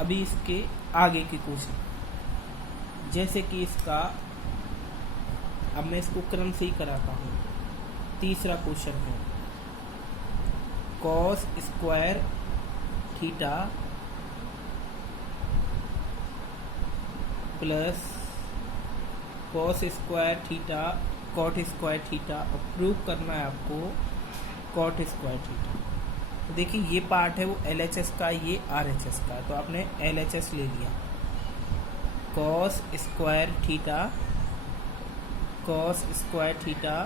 अभी इसके आगे के क्वेश्चन, जैसे कि इसका, अब मैं इसको क्रम से ही कराता हूँ। तीसरा क्वेश्चन है cos square theta plus cos square theta cot square theta, और प्रूव करना है आपको कॉट स्क्वायर थीटा। तो देखिए ये पार्ट है वो LHS का, ये RHS का, तो आपने LHS ले लिया। Cos square theta cos square theta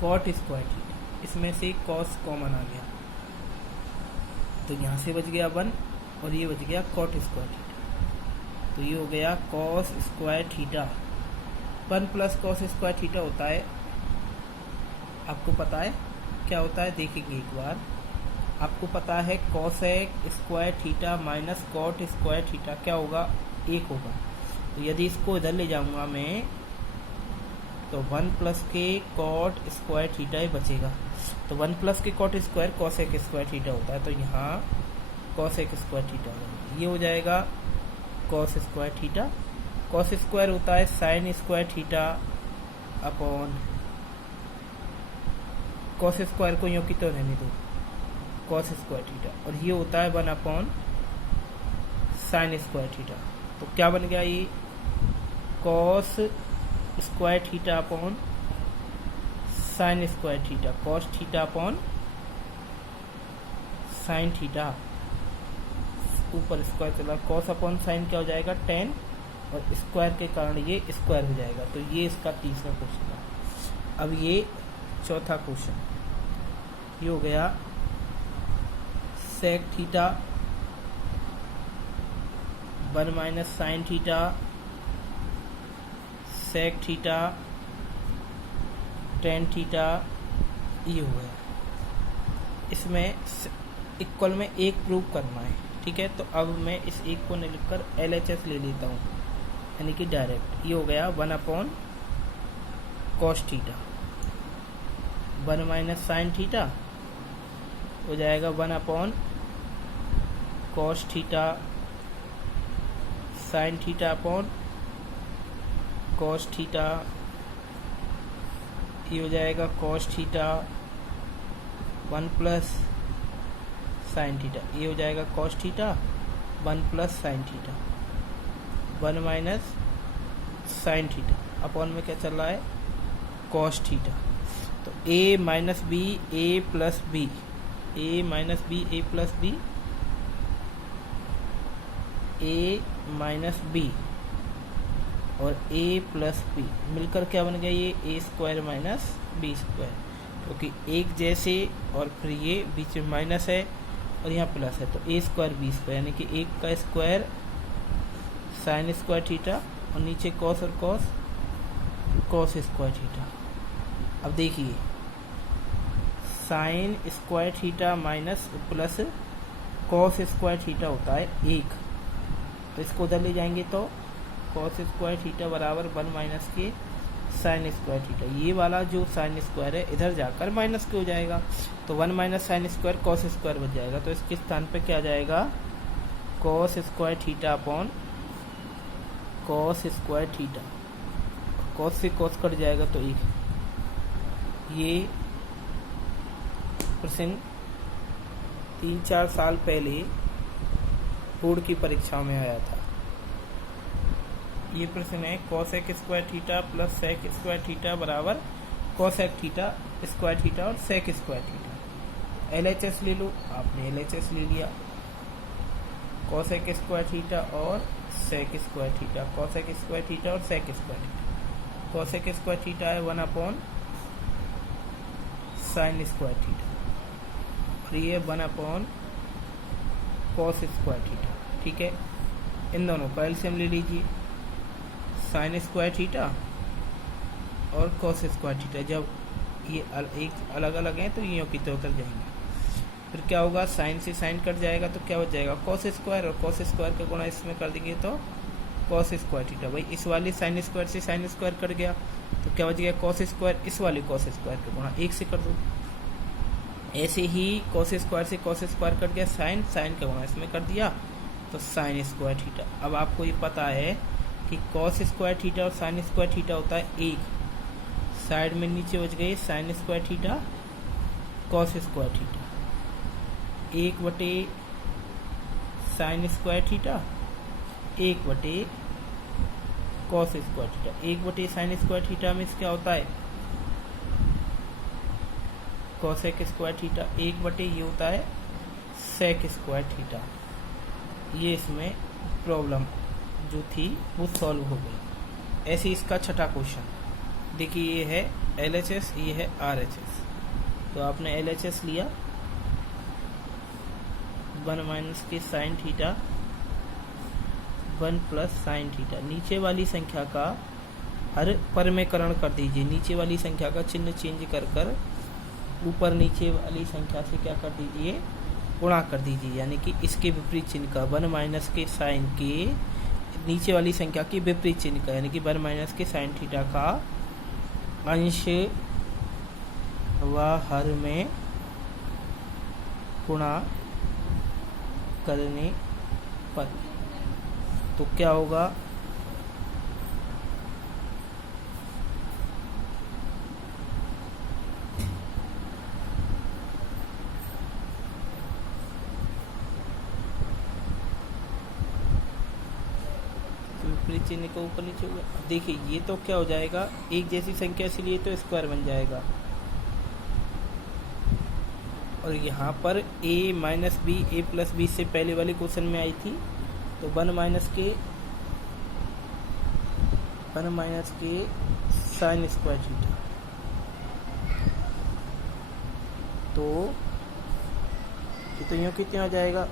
cot square theta, इसमें से कॉस कॉमन आ गया तो यहाँ से बच गया 1 और ये बच गया कॉट स्क्वायर थीटा। तो ये हो गया cos square theta. 1 plus cos square theta होता है, आपको पता है क्या होता है, देखेंगे एक बार। आपको पता है cosec square theta minus cot square theta क्या होगा, 1 होगा। तो यदि इसको इधर ले जाऊंगा मैं तो 1 प्लस के कॉट स्क्वायर थीटा ही बचेगा। तो 1 प्लस के cot square cosec square theta होता है, तो यहाँ कॉसेक स्क्वायर थीटा होगा। ये हो जाएगा cos square theta. Cos square होता है sine square theta upon, cos square को यूँ की तो रहने दो, कॉस स्क्वायर थीटा, और ये होता है 1 अपॉन साइन स्क्वायर थीटा। तो क्या बन गया ये, cos square theta upon sign square theta, cos theta upon sine theta, ऊपर स्क्वायर चला, कॉस अपॉन साइन क्या हो जाएगा 10, और स्क्वायर के कारण ये स्क्वायर हो जाएगा। तो ये इसका तीसरा क्वेश्चन है। अब ये चौथा क्वेश्चन, ये हो गया sec theta 1 minus sine theta sec theta tan theta, ये हो गया। इसमें इक्वल में एक प्रूव करना है, ठीक है। तो अब मैं इस एक को नहीं लिखकर LHS ले लेता हूँ, यानी कि डायरेक्ट। ये हो गया 1 upon cos theta, 1 minus sine theta हो जाएगा 1 upon cos theta sine theta upon cos theta, ये हो जाएगा cos theta 1 plus sine theta, ये हो जाएगा cos theta 1 plus sine theta, 1 minus sine theta upon में क्या चल रहा है कॉस थीटा। तो a minus B A plus B, A minus B A plus B, A minus B और a प्लस बी मिलकर क्या बन गया, ये a square minus B square, क्योंकि एक जैसे और फिर ये बीच में माइनस है और यहाँ प्लस है, तो a स्क्वायर बी स्क्वायर, यानी कि 1 का स्क्वायर साइन स्क्वायर थीटा और नीचे कॉस और कॉस कॉस स्क्वायर थीटा। अब देखिए sign square theta minus plus cos square theta होता है 1, तो इसको उधर ले जाएंगे तो कॉस स्क्वायर थीटा बराबर 1 माइनस के साइन स्क्वायर थीटा। ये वाला जो साइन स्क्वायर है इधर जाकर माइनस के हो जाएगा, तो 1 minus sine square cos square बच जाएगा। तो इसके स्थान पे क्या आ जाएगा, cos square theta upon cos square theta, cos से कॉस कट जाएगा तो 1। ये प्रश्न 3-4 साल पहले बोर्ड की परीक्षा में आया था। ये प्रश्न है cosec square theta plus sec square theta बराबर कॉसेक थीटा स्क्वायर थीटा और सेक स्क्वायर थीटा। LHS ले लो, आपने LHS ले लिया, कॉसेक स्क्वायर थीटा और sec square theta, cosec square theta और sec square theta. Cosec square theta है 1 upon sine square theta, और ये 1 अपॉन कॉस स्क्वायर थीटा, ठीक है। इन दोनों का एलसीएम ले लीजिए, साइन स्क्वायर थीटा और कॉस स्क्वायर थीटा। जब ये एक अलग अलग हैं तो ये की तरह उतर जाएंगे, फिर क्या होगा, साइन से साइन कट जाएगा तो क्या बच जाएगा कॉस स्क्वायर, और कॉस स्क्वायर का गुणा इसमें कर देंगे तो कॉस स्क्वायर थीटा। भाई इस वाली साइन स्क्वायर से साइन स्क्वायर कट गया तो क्या बच गया कॉस स्क्वायर, इस वाली कॉस स्क्वायर का गुणा 1 से कर दो। ऐसे ही कॉस स्क्वायर से कॉस स्क्वायर कट गया, साइन साइन का गुणा इसमें कर दिया तो साइन स्क्वायर थीटा। अब आपको ये पता है कि कॉस स्क्वायर थीटा और साइन स्क्वायर थीटा होता है एक, साइड में नीचे बच गए sign square theta cos square theta, एक बटे साइन स्क्वायर थीटा एक बटे कॉस स्क्वायर थीटा। एक बटे साइन स्क्वायर थीटा में क्या होता है कॉसेक स्क्वायर थीटा, एक बटे ये होता है सेक स्क्वायर थीटा। ये इसमें प्रॉब्लम जो थी वो सॉल्व हो गई। ऐसे इसका छठा क्वेश्चन देखिए, ये है LHS, ये है RHS। तो आपने LHS लिया 1 माइनस के sign theta 1 plus sine theta. नीचे वाली संख्या का हर परमेकरण कर दीजिए, नीचे वाली संख्या का चिन्ह चेंज कर कर ऊपर नीचे वाली संख्या से क्या कर दीजिए, गुणा कर दीजिए, यानी कि इसके विपरीत चिन्ह का 1 माइनस के साइन के नीचे वाली संख्या के विपरीत चिन्ह का, यानी कि 1 माइनस के साइन थीटा का अंश व हर में गुणा करने पर तो क्या होगा, विपरीत चिन्ह का ऊपर नीचे होगा। देखिए ये तो क्या हो जाएगा, एक जैसी संख्या इसलिए तो स्क्वायर बन जाएगा, और यहाँ पर a minus B A plus B से पहले वाले क्वेश्चन में आई थी, तो 1 माइनस के साइन स्क्वायर थीटा, तो ये तो यूँ कितना हो जाएगा,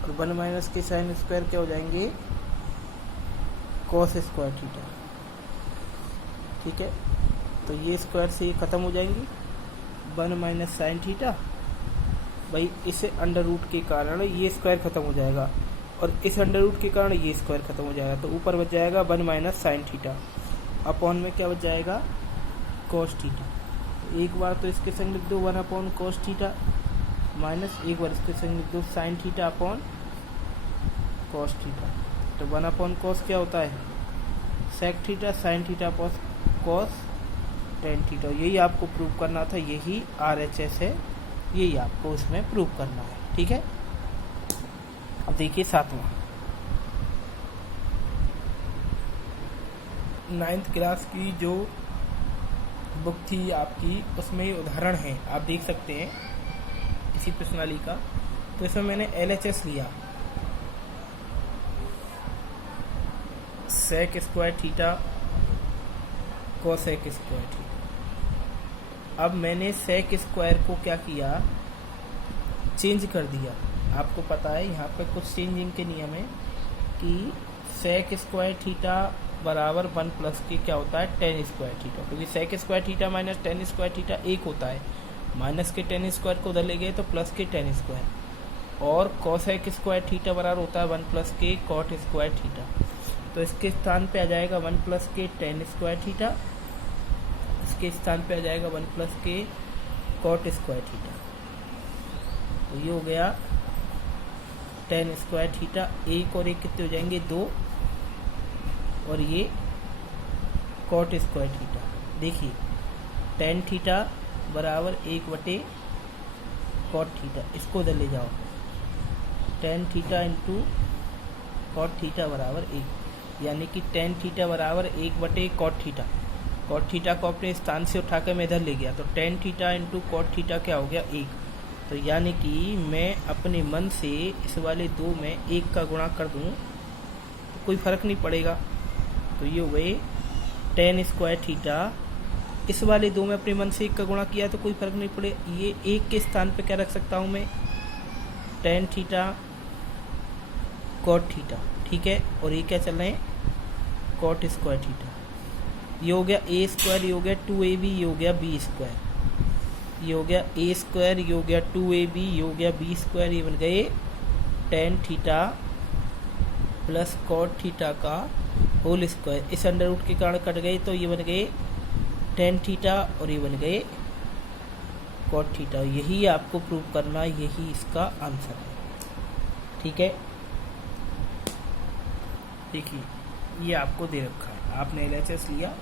और 1 माइनस के साइन स्क्वायर क्या हो जाएंगे कॉस स्क्वायर थीटा। ठीक है, तो ये स्क्वायर से ये खत्म हो जाएंगी, 1 माइनस साइन थीटा, भाई इस अंडर रूट के कारण ये स्क्वायर खत्म हो जाएगा, और इस अंडर रूट के कारण ये स्क्वायर खत्म हो जाएगा, तो ऊपर बच जाएगा 1 माइनस साइन थीटा, अपॉन में क्या बच जाएगा कॉस थीटा। तो एक बार तो इसके संग लिख दो 1 अपॉन कॉस थीटा, माइनस एक बार इसके संग लिख दो sine theta upon cos theta. तो 1 अपॉन कॉस क्या होता है sec theta, sine theta upon cos tan theta. यही आपको प्रूव करना था, यही RHS है, यही आपको इसमें प्रूव करना है। ठीक है, अब देखिए 7वां 9th क्लास की जो बुक थी आपकी, उसमें उदाहरण है, आप देख सकते हैं इसी प्रश्नावली का। तो इसमें मैंने LHS लिया sec square theta cosec square theta. अब मैंने सेक स्क्वायर को क्या किया, चेंज कर दिया। आपको पता है यहाँ पे कुछ चेंजिंग के नियम है कि सेक स्क्वायर थीटा बराबर 1 प्लस के क्या होता है टेन स्क्वायर थीटा, क्योंकि sec square theta minus tan square theta एक होता है, माइनस के टेन स्क्वायर को उधर ले गए तो प्लस के टेन स्क्वायर, और कोसेक स्क्वायर थीटा बराबर होता है 1 प्लस के कॉट स्क्वायर थीटा। तो इसके स्थान पे आ जाएगा 1 प्लस के टेन स्क्वायर थीटा, इसके स्थान पे आ जाएगा 1 प्लस के कॉट स्क्वायर थीटा। तो ये हो गया टेन स्क्वायर थीटा, एक और एक कितने हो जाएंगे 2, और ये कॉट स्क्वायर थीटा। देखिए टेन थीटा बराबर 1 बटे कॉट थीटा, इसको उधर ले जाओ, tan theta into cot theta बराबर 1, यानी कि टेन थीटा बराबर 1 बटे कॉट थीटा। कॉट थीटा को अपने स्थान से उठा कर मैं इधर ले गया, तो tan theta into cot theta क्या हो गया 1। तो यानी कि मैं अपने मन से इस वाले 2 में 1 का गुणा कर दूं तो कोई फ़र्क नहीं पड़ेगा। तो ये हो गए टेन स्क्वायर थीटा, इस वाले 2 में अपने मन से 1 का गुणा किया तो कोई फ़र्क नहीं पड़े। ये 1 के स्थान पे क्या रख सकता हूँ मैं, टेन थीटा कॉट थीटा, ठीक है। और ये क्या चल रहे हैं कॉट स्क्वायर थीटा। ये हो गया ए स्क्वायर, ये हो गया 2ab, ये हो गया बी स्क्वायर, ये हो गया ए स्क्वायर, ये हो गया 2ab, ये हो गया बी स्क्वायर। ये बन गए tan theta plus cot theta का होल स्क्वायर। इस अंडर रूट के कारण कट गए तो ये बन गए टेन थीटा, और ये बन गए कॉट थीटा। यही आपको प्रूव करना, यही इसका आंसर है। ठीक है, देखिए ये आपको दे रखा है, आपने LHS लिया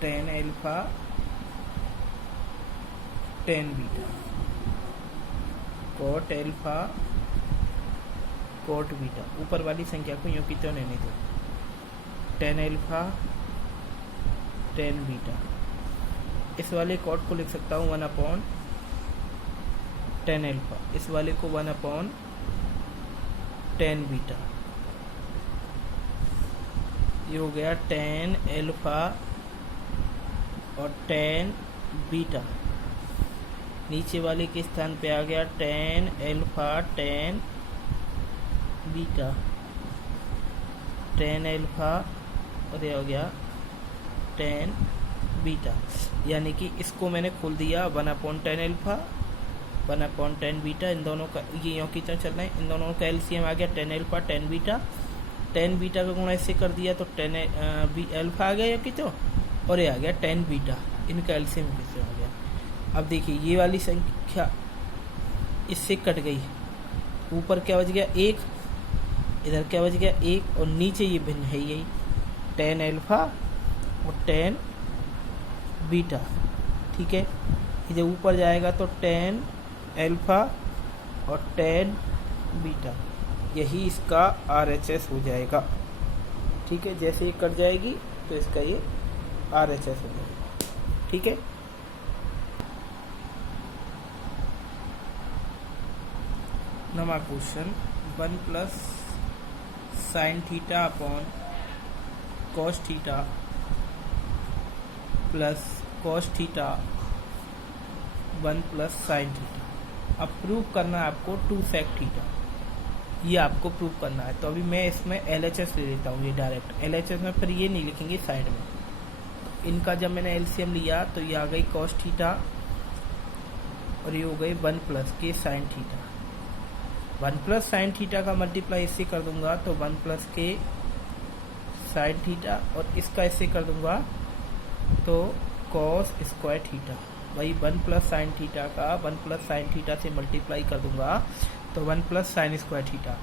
tan alpha tan beta, cot alpha cot beta, ऊपर वाली संख्या को यूँ की त्यों रहने दो, tan अल्फा tan बीटा। इस वाले कॉट को लिख सकता हूँ 1/tan अल्फा, इस वाले को 1/tan बीटा। ये हो गया tan अल्फा और tan बीटा। नीचे वाले के स्थान पे आ गया tan alpha tan beta, tan alpha और ये हो गया tan बीटा। यानी कि इसको मैंने खोल दिया 1/tan अल्फा 1/tan बीटा। इन दोनों का ये यों की तरह चल रहे हैं, इन दोनों का एलसीएम आ गया tan alpha tan beta. tan beta का गुणा इससे कर दिया तो tan अल्फा आ गया यों की तो, और ये आ गया tan बीटा, इनका एलसीएम किससे आ गया। अब देखिए ये वाली संख्या इससे कट गई, ऊपर क्या बच गया 1, इधर क्या बच गया 1, और नीचे ये भिन्न है यही tan अल्फा और tan बीटा। ठीक है, ये जब ऊपर जाएगा तो tan अल्फा और tan बीटा, यही इसका RHS हो जाएगा। ठीक है, जैसे ये कट जाएगी तो इसका ये RHS हो जाएगा। ठीक है, नवा question 1 + sin theta upon cos theta plus cos theta 1 + sin theta. अब प्रूव करना है आपको 2 sec थीटा, ये आपको प्रूव करना है। तो अभी मैं इसमें LHS ले लेता हूँ, ये डायरेक्ट LHS में, फिर ये नहीं लिखेंगे साइड में। इनका जब मैंने LCM लिया तो ये आ गई cos थीटा और ये हो गई 1 + के sin थीटा। 1 + sin थीटा का मल्टीप्लाई इससे कर दूंगा तो 1 + के sin थीटा, और इसका इससे कर दूंगा तो cos स्क्वायर थीटा। वही 1 + sin थीटा का 1 + sin थीटा से मल्टीप्लाई कर दूंगा तो 1 + sin square theta.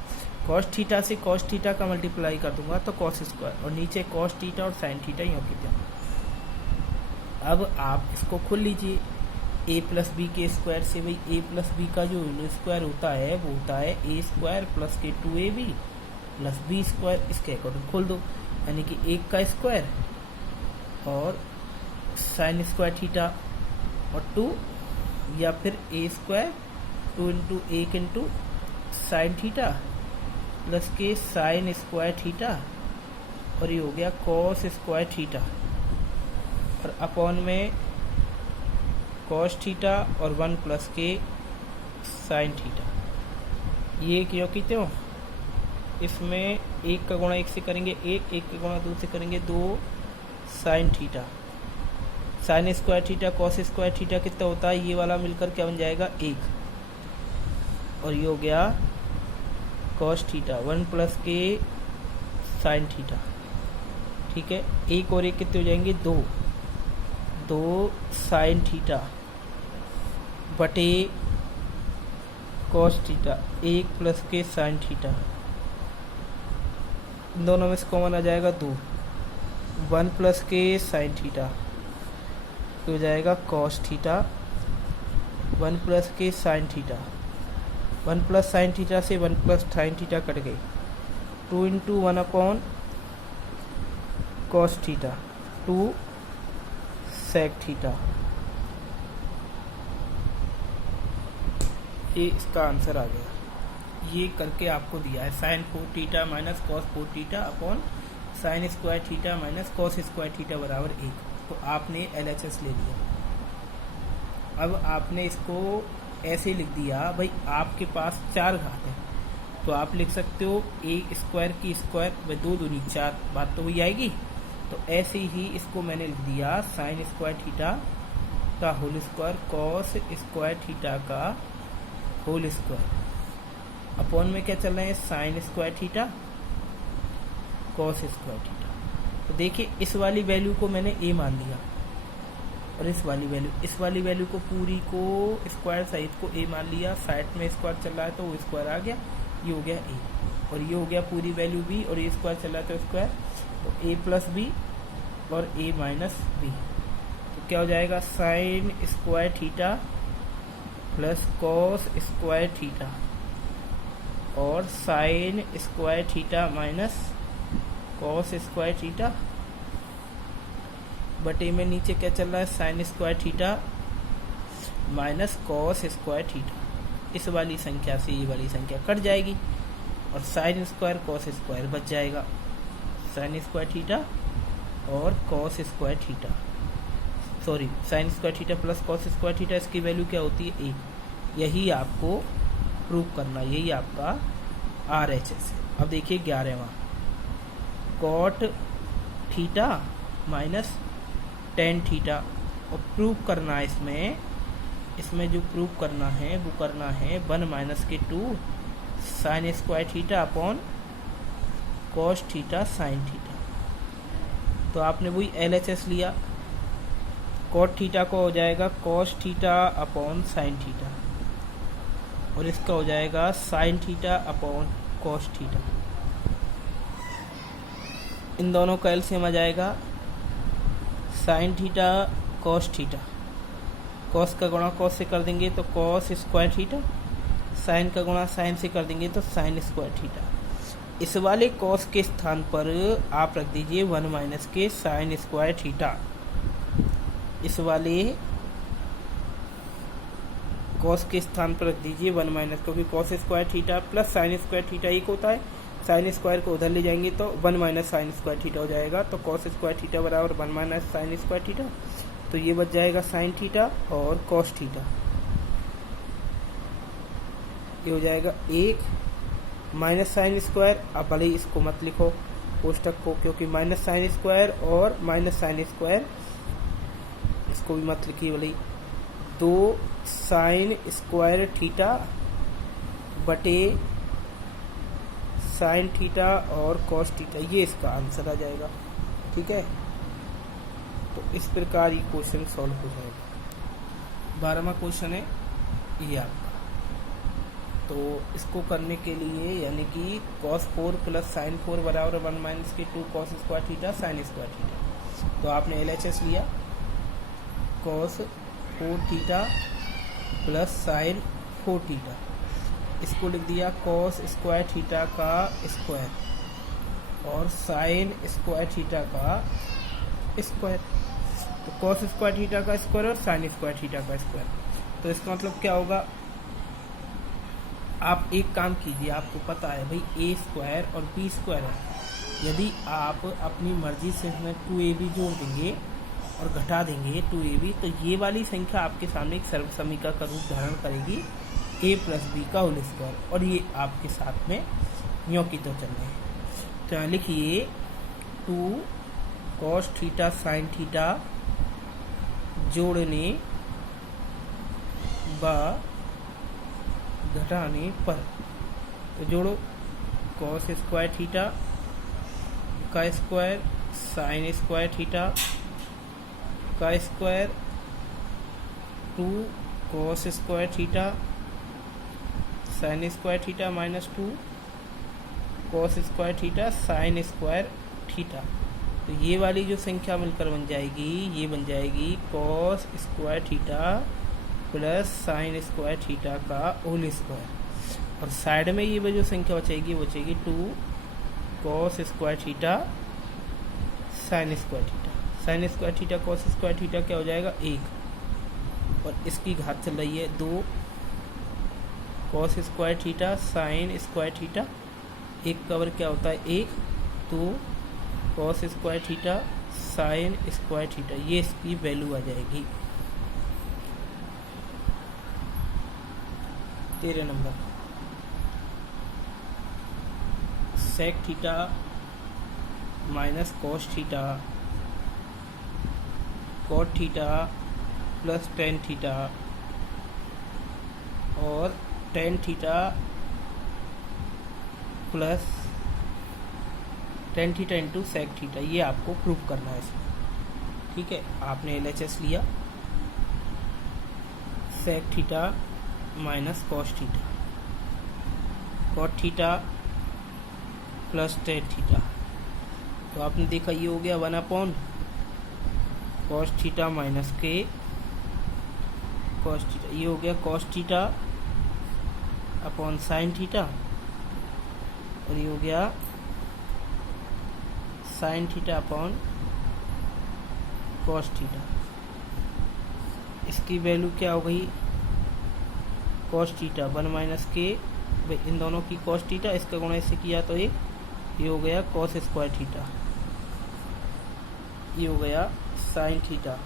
cos theta से cos थीटा का मल्टीप्लाई कर दूंगा तो cos स्क्वायर, और नीचे cos थीटा और sin थीटा यूँ की तरह। अब आप इसको खोल लीजिए, a + b के स्क्वायर से, भाई a + b का जो स्क्वायर होता है वो होता है a² + के 2ab + b²। इसके अकॉर्डिंग खोल दो, यानी कि 1 का स्क्वायर और sin स्क्वायर थीटा और 2, या फिर a² 2 × 1 × sin थीटा प्लस के sin स्क्वायर थीटा, और ये हो गया cos स्क्वायर थीटा, और अपॉन में cos थीटा और 1 + के sin थीटा। ये क्यों की त्यों, इसमें 1 का गुणा 1 से करेंगे 1, 1 का गुणा 2 से करेंगे 2 sin theta. sin square theta cos square theta कितना होता है, ये वाला मिलकर क्या बन जाएगा 1, और ये हो गया cos थीटा 1 + के sin थीटा। ठीक है, 1 और 1 कितने हो जाएंगे 2 sin थीटा बटे cos थीटा 1 + के sin थीटा। इन दोनों में से कॉमन आ जाएगा 2, 1 + के sin थीटा तो हो जाएगा cos थीटा 1 + के sin थीटा। 1 + sin थीटा से 1 + sin थीटा कट गई, 2 × 1/cos थीटा 2 sec थीटा। ये इसका आंसर आ गया। ये करके आपको दिया है sin 4 theta minus cos 4 theta upon sin square theta minus cos square theta बराबर 1। तो आपने LHS ले लिया। अब आपने इसको ऐसे लिख दिया, भाई आपके पास 4 घात है तो आप लिख सकते हो a² की स्क्वायर, भाई 2 दूनी 4, बात तो वही आएगी। तो ऐसे ही इसको मैंने लिख दिया sin स्क्वायर थीटा का whole square cos square theta का होल स्क्वायर अपॉन में क्या चल रहे हैं sin square theta cos square theta. तो देखिए इस वाली वैल्यू को मैंने a मान लिया, और इस वाली वैल्यू को पूरी को स्क्वायर सहित को ए मान लिया, साइड में स्क्वायर चल रहा है तो वो स्क्वायर आ गया, ये हो गया ए, और ये हो गया पूरी वैल्यू बी, और ये स्क्वायर चल रहा है तो स्क्वायर, तो ए प्लस बी और ए माइनस बी, तो क्या हो जाएगा sine square theta plus cos square theta और sine square theta minus cos square theta बटे में नीचे क्या चल रहा है sine square theta minus cos square theta. इस वाली संख्या से ये वाली संख्या कट जाएगी और साइन स्क्वायर कॉस स्क्वायर बच जाएगा, साइन स्क्वायर थीटा और cos square theta, sorry sine square theta plus cos square theta, इसकी वैल्यू क्या होती है ए। यही आपको प्रूव करना, यही आपका RHS है। अब देखिए 11वां cot theta minus tan theta, और प्रूव करना है इसमें जो प्रूव करना है वो करना है 1 माइनस के 2 sign square theta upon cos theta sine theta. तो आपने वही LHS लिया, कॉट थीटा को हो जाएगा cos theta upon sine theta और इसका हो जाएगा sine theta upon cos theta. इन दोनों का एलसीएम आ जाएगा sine theta cos theta, cos का गुणा कॉस से कर देंगे तो कॉस स्क्वायर थीटा, साइन का गुणा साइन से कर देंगे तो साइन स्क्वायर थीटा। इस वाले कॉस के स्थान पर आप रख दीजिए 1 माइनस के साइन स्क्वायर थीटा। इस वाले कॉस के स्थान पर रख दीजिए 1 माइनस, क्योंकि cos square theta plus sign square theta एक होता है, साइन स्क्वायर को उधर ले जाएंगे तो 1 माइनस साइन स्क्वायर थीटा हो जाएगा, तो कॉस स्क्वायर थीटा बराबर 1 माइनस साइन स्क्वायर थीटा, तो ये बच जाएगा साइन थीटा और कॉस थीटा। ये हो जाएगा 1 माइनस साइन स्क्वायर, अब भले ही इसको मत लिखो कोष्टक को, क्योंकि माइनस साइन स्क्वायर और माइनस साइन स्क्वायर इसको भी मत लिखिए भले ही, 2 साइन स्क्वायर थीटा बटे साइन थीटा और कॉस थीटा, ये इसका आंसर आ जाएगा। ठीक है, तो इस प्रकार ये क्वेश्चन सॉल्व हो जाएगा। 12वां क्वेश्चन है ये आपका, तो इसको करने के लिए यानी कि cos 4 प्लस साइन 4 बराबर 1 माइनस के 2 cos square theta sine square theta. तो आपने LHS लिया cos 4 theta plus sign 4 theta, इसको लिख दिया कॉस स्क्वायर थीटा का स्क्वायर और साइन स्क्वायर थीटा का स्क्वायर, तो कॉस स्क्वायर थीटा का स्क्वायर और साइन स्क्वायर थीटा का स्क्वायर। तो इसका मतलब क्या होगा, आप एक काम कीजिए, आपको पता है भाई ए स्क्वायर और बी स्क्वायर है, यदि आप अपनी मर्जी से इसमें 2ab जोड़ देंगे और घटा देंगे 2ab, तो ये वाली संख्या आपके सामने एक सर्व समीकरण का रूप धारण करेगी a प्लस बी का होल स्क्वायर, और ये आपके साथ में यों की तो चल रहे हैं। तो लिखिए 2 कॉस थीटा साइन थीटा जोड़ने व घटाने पर, तो जोड़ो कॉस स्क्वायर थीटा का स्क्वायर साइन स्क्वायर थीटा का square 2 cos square theta sine square theta minus 2 cos square theta sine square theta. तो ये वाली जो संख्या मिलकर बन जाएगी, ये बन जाएगी cos square theta plus sign square theta का होल स्क्वायर, और साइड में ये जो संख्या बचेगी वो बचेगी 2 cos square theta sine square theta. Sine square theta cos square theta क्या हो जाएगा 1, और इसकी घात चल रही है 2 cos square theta sine square theta, एक कवर क्या होता है 1, 2 cos square theta sine square theta, ये इसकी वैल्यू आ जाएगी। 13 number sec theta minus cos theta cot theta plus tan theta और tan theta plus tan theta into sec theta, ये आपको प्रूव करना है इसमें। ठीक है, आपने LHS लिया sec theta minus cos theta, cot theta plus tan theta. तो आपने देखा ये हो गया 1 कॉस थीटा माइनस के कॉस थीटा, ये हो गया cos theta upon sine theta, और ये हो गया sine theta upon cos theta. इसकी वैल्यू क्या हो गई, कॉस थीटा 1 माइनस के, इन दोनों की कॉस थीटा, इसका गुणा इससे किया तो ये हो गया कॉस स्क्वायर थीटा, ये हो गया साइन थीटा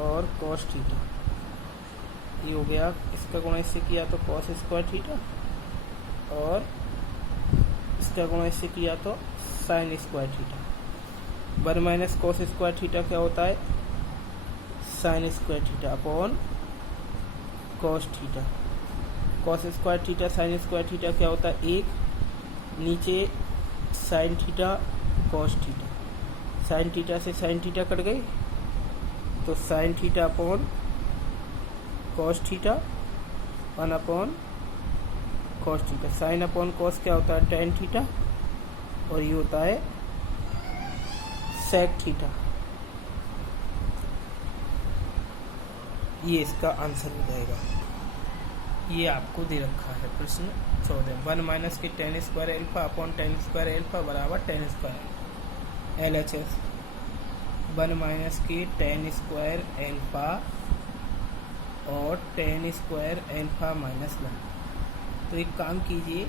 और कॉस थीटा, ये हो गया इसका गुणा इससे किया तो कॉस स्क्वायर थीटा, और इसका गुणा इससे किया तो sign square theta. 1 minus cos square theta क्या होता है, sine square theta upon cos theta. Cos square theta sine square theta क्या होता है, एक, नीचे sine theta cos theta, sine theta से साइन थीटा कट गई तो sign theta upon cos theta 1 upon cos theta. Sine upon cos क्या होता है, टेन थीटा, और ये होता है सेक थीटा। ये इसका आंसर हो जाएगा। ये आपको दे रखा है प्रश्न 14, 1 माइनस के ten square alpha upon ten square alpha बराबर टेन स्क्वायर LHS। 1 माइनस के टेन स्क्वायर एल्फा और टेन स्क्वायर एल्फा माइनस 1। तो एक काम कीजिए,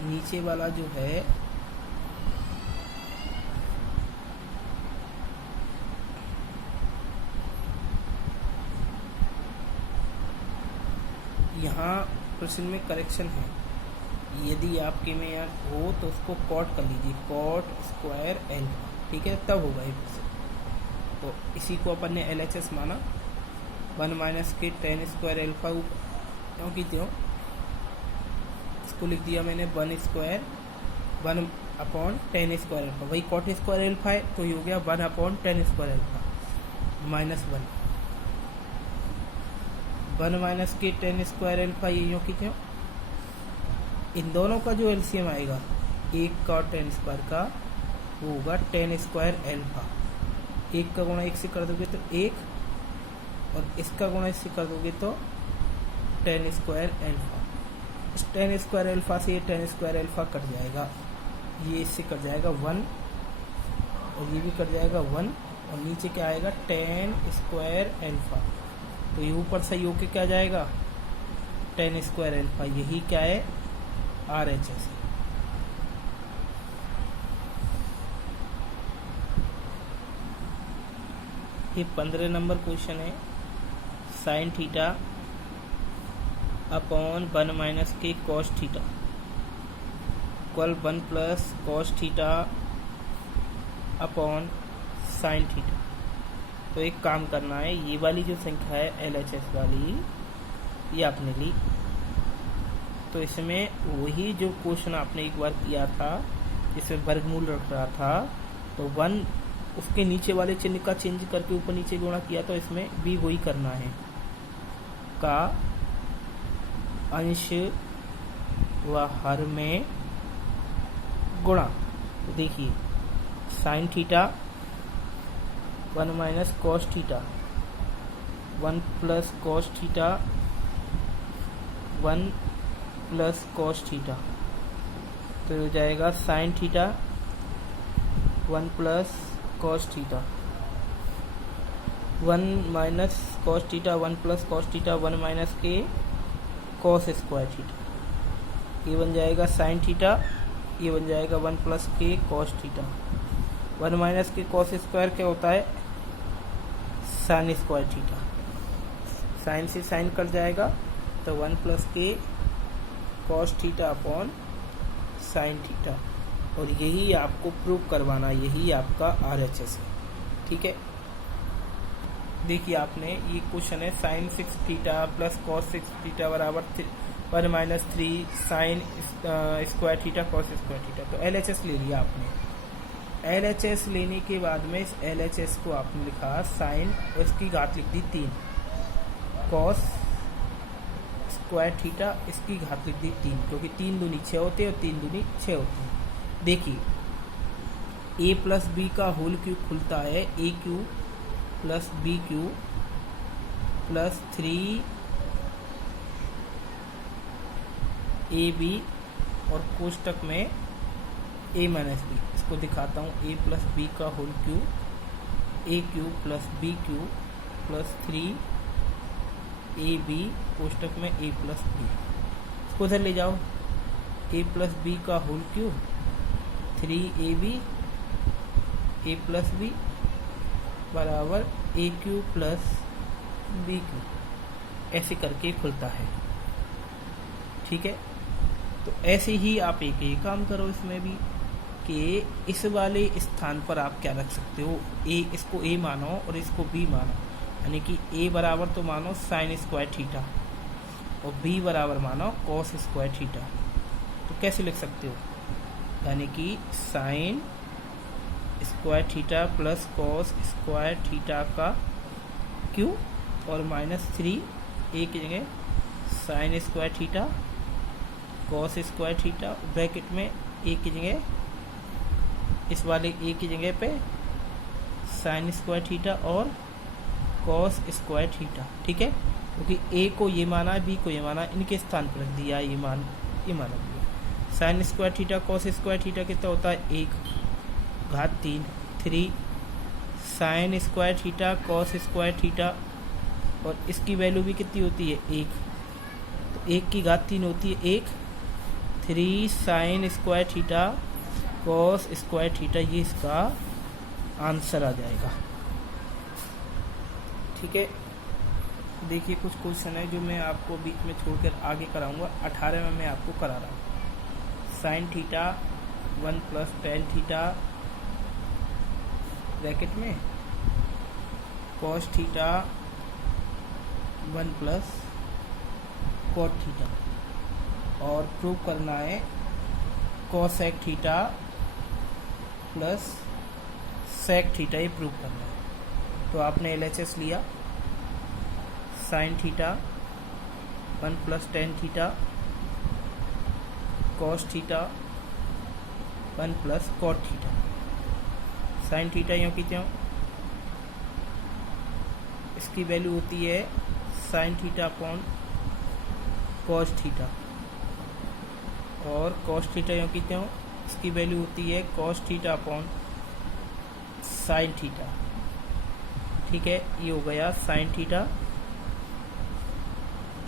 नीचे वाला जो है यहाँ प्रश्न में करेक्शन है, यदि आपके में यार हो तो उसको कॉट कर लीजिए, कॉट स्क्वायर एल्फा, ठीक है, तब होगा ये प्रश्न। तो इसी को अपन ने LHS माना। 1 माइनस के टेन स्क्वायर एल्फा क्योंकि क्यों इसको लिख दिया मैंने 1 square 1 upon ten square alpha, वही कॉट स्क्वायर एल्फा है तो ये हो गया 1 upon ten square alpha minus 1 minus के टेन स्क्वायर एल्फा, ये यूँ की क्यों, इन दोनों का जो एलसीएम आएगा एक का और टेन स्क्वायर का वो होगा टेन स्क्वायर एल्फा। एक का गुणा एक से कर दोगे तो एक, और इसका गुणा इससे कर दोगे तो टेन स्क्वायर एल्फा। इस टेन स्क्वायर एल्फा से ये टेन स्क्वायर एल्फा कट जाएगा, ये इससे कट जाएगा 1 और ये भी कट जाएगा 1, और नीचे क्या आएगा टेन स्क्वायर एल्फा। तो ये ऊपर सही होके क्या जाएगा टेन स्क्वायर एल्फा, यही क्या है RHS। ये 15 नंबर क्वेश्चन है, साइन थीटा अपॉन 1 माइनस के cos theta equal 1 plus cos theta upon sine theta. तो एक काम करना है, ये वाली जो संख्या है LHS वाली ये आपने ली, तो इसमें वही जो क्वेश्चन आपने एक बार किया था जिसमें वर्गमूल रख रहा था, तो 1 उसके नीचे वाले चिन्ह का चेंज करके ऊपर नीचे गुणा किया, तो इसमें भी वही करना है, का अंश व हर में गुणा। तो देखिए sign theta 1 minus cos theta 1 plus cos theta 1 plus cos theta, तो हो जाएगा sine theta 1 plus cos theta 1 minus cos theta 1 plus cos theta 1 minus के कॉस स्क्वायर थीटा, ये बन जाएगा साइन थीटा, ये बन जाएगा 1 प्लस के कॉस थीटा। 1 माइनस के कॉस स्क्वायर क्या होता है साइन स्क्वायर थीटा, साइन से साइन कट जाएगा तो 1 प्लस के cos theta upon sine theta, और यही आपको प्रूव करवाना, यही आपका RHS है, ठीक है। देखिए आपने ये क्वेश्चन है sine 6 theta plus cos 6 theta बराबर 1 minus 3 sine square theta cos square theta. तो LHS ले लिया आपने, LHS लेने के बाद में इस LHS को आपने लिखा साइन और इसकी घात लिख दी 3, कॉस स्क्वायर थीटा, इसकी घात लिख दी 3, क्योंकि 3 दूनी 6 होते हैं और 3 दूनी 6 होते हैं। देखिए a प्लस बी का होल क्यूब खुलता है a cube plus b cube plus 3 a b और कोष्टक में a माइनस बी। इसको दिखाता हूँ, a प्लस बी का whole cube a cube plus b cube plus 3 a b कोष्टक में a प्लस बी। इसको उधर ले जाओ, a प्लस बी का whole cube 3ab a plus b बराबर a cube plus b cube, ऐसे करके खुलता है। ठीक है, तो ऐसे ही आप एक ही काम करो इसमें भी कि इस वाले स्थान पर आप क्या रख सकते हो, इसको a मानो और इसको b मानो, यानी कि a बराबर तो मानो साइन स्क्वायर थीटा और b बराबर मानो कॉस स्क्वायर थीटा। तो कैसे लिख सकते हो, यानी कि sign square theta plus cos square theta का क्यूब और माइनस 3 a की जगह sign square theta cos square theta bracket में a की जगह, इस वाले a की जगह पे साइन स्क्वायर थीटा और कॉस स्क्वायर थीटा। ठीक है, क्योंकि a को ये माना b को ये माना, इनके स्थान पर रख दिया ये माना दिया। Sign square theta cos square theta कितना होता है 1 घात 3 3 sine square theta cos square theta और इसकी वैल्यू भी कितनी होती है 1, तो 1 की घात 3 होती है 1 3 sine square theta cos square theta, ये इसका आंसर आ जाएगा। ठीक है, देखिए कुछ क्वेश्चन है जो मैं आपको बीच में छोड़कर आगे कराऊंगा। 18 में मैं आपको करा रहा हूँ। Sine theta 1 plus tan theta bracket में cos theta 1 plus cot theta, और प्रूव करना है cosec theta plus sec theta, ये प्रूव करना है। तो आपने LHS लिया, sine theta 1 plus tan theta cos theta 1 plus cot theta. Sine theta यूँ की त्यों, इसकी वैल्यू होती है sine theta upon cos theta, और कॉस थीटा यूँ की त्यों, इसकी वैल्यू होती है cos theta upon sine theta. ठीक है, ये हो गया साइन थीटा,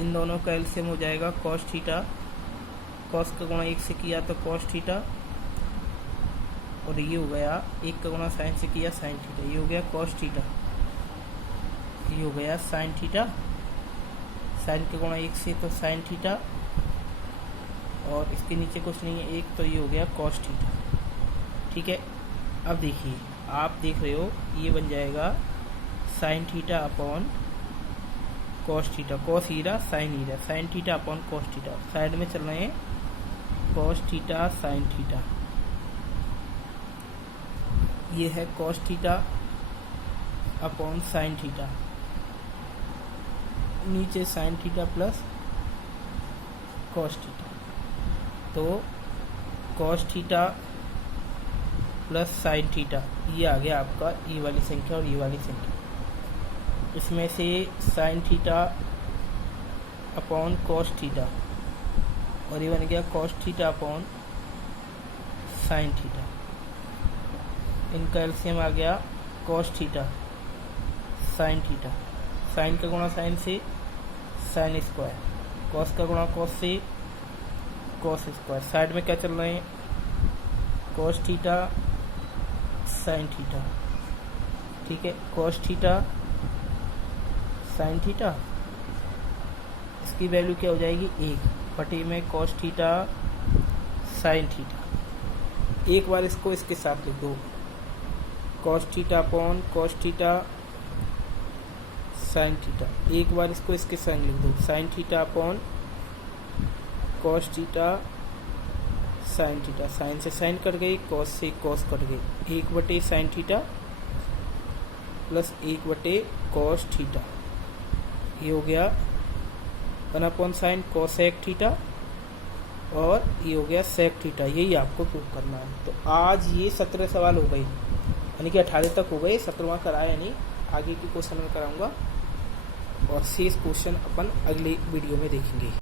इन दोनों का एलसीएम हो जाएगा कॉस थीटा, कॉस का गुणा 1 से किया तो कॉस थीटा, और ये हो गया 1 का गुणा साइन से किया साइन थीटा, ये हो गया कॉस थीटा, ये हो गया साइन थीटा, साइन का गुणा 1 से तो साइन थीटा, और इसके नीचे कुछ नहीं है 1, तो ये हो गया कॉस थीटा। ठीक है, अब देखिए आप देख रहे हो ये बन जाएगा sine theta upon cos theta, cos हीरा साइन हीरा, sine theta upon cos theta, side में चल रहे हैं कॉस थीटा साइन थीटा, ये है cos theta upon sine theta, नीचे sine theta plus cos theta, तो cos theta plus sine theta, ये आ गया आपका ये वाली संख्या और ये वाली संख्या। इसमें से sine theta upon cos theta, और ये बन गया cos theta upon sine theta, इनका एलसीएम आ गया cos theta sine theta, sine का गुणा साइन से साइन स्क्वायर, कॉस का गुणा कॉस से कॉस स्क्वायर, साइड में क्या चल रहे हैं कॉस थीटा साइन थीटा। ठीक है, कॉस थीटा साइन थीटा, इसकी वैल्यू क्या हो जाएगी 1 बटे में कॉस थीटा साइन थीटा। एक बार इसको इसके साथ लिख दो, cos theta upon cos theta sine theta, एक बार इसको इसके साइन लिख दो, sine theta upon cos theta sine theta, sine से साइन कट गई, कॉस से कॉस कट गई, 1 बटे साइन थीटा प्लस 1 बटे कॉस थीटा, ये हो गया 1/sin कोसेक थीटा और ये हो गया सेक थीटा, यही आपको प्रूव करना है। तो आज ये 17 सवाल हो गए, यानी कि 18 तक हो गए, 17वां कराया नहीं, आगे के क्वेश्चन में कराऊंगा और शेष क्वेश्चन अपन अगले वीडियो में देखेंगे।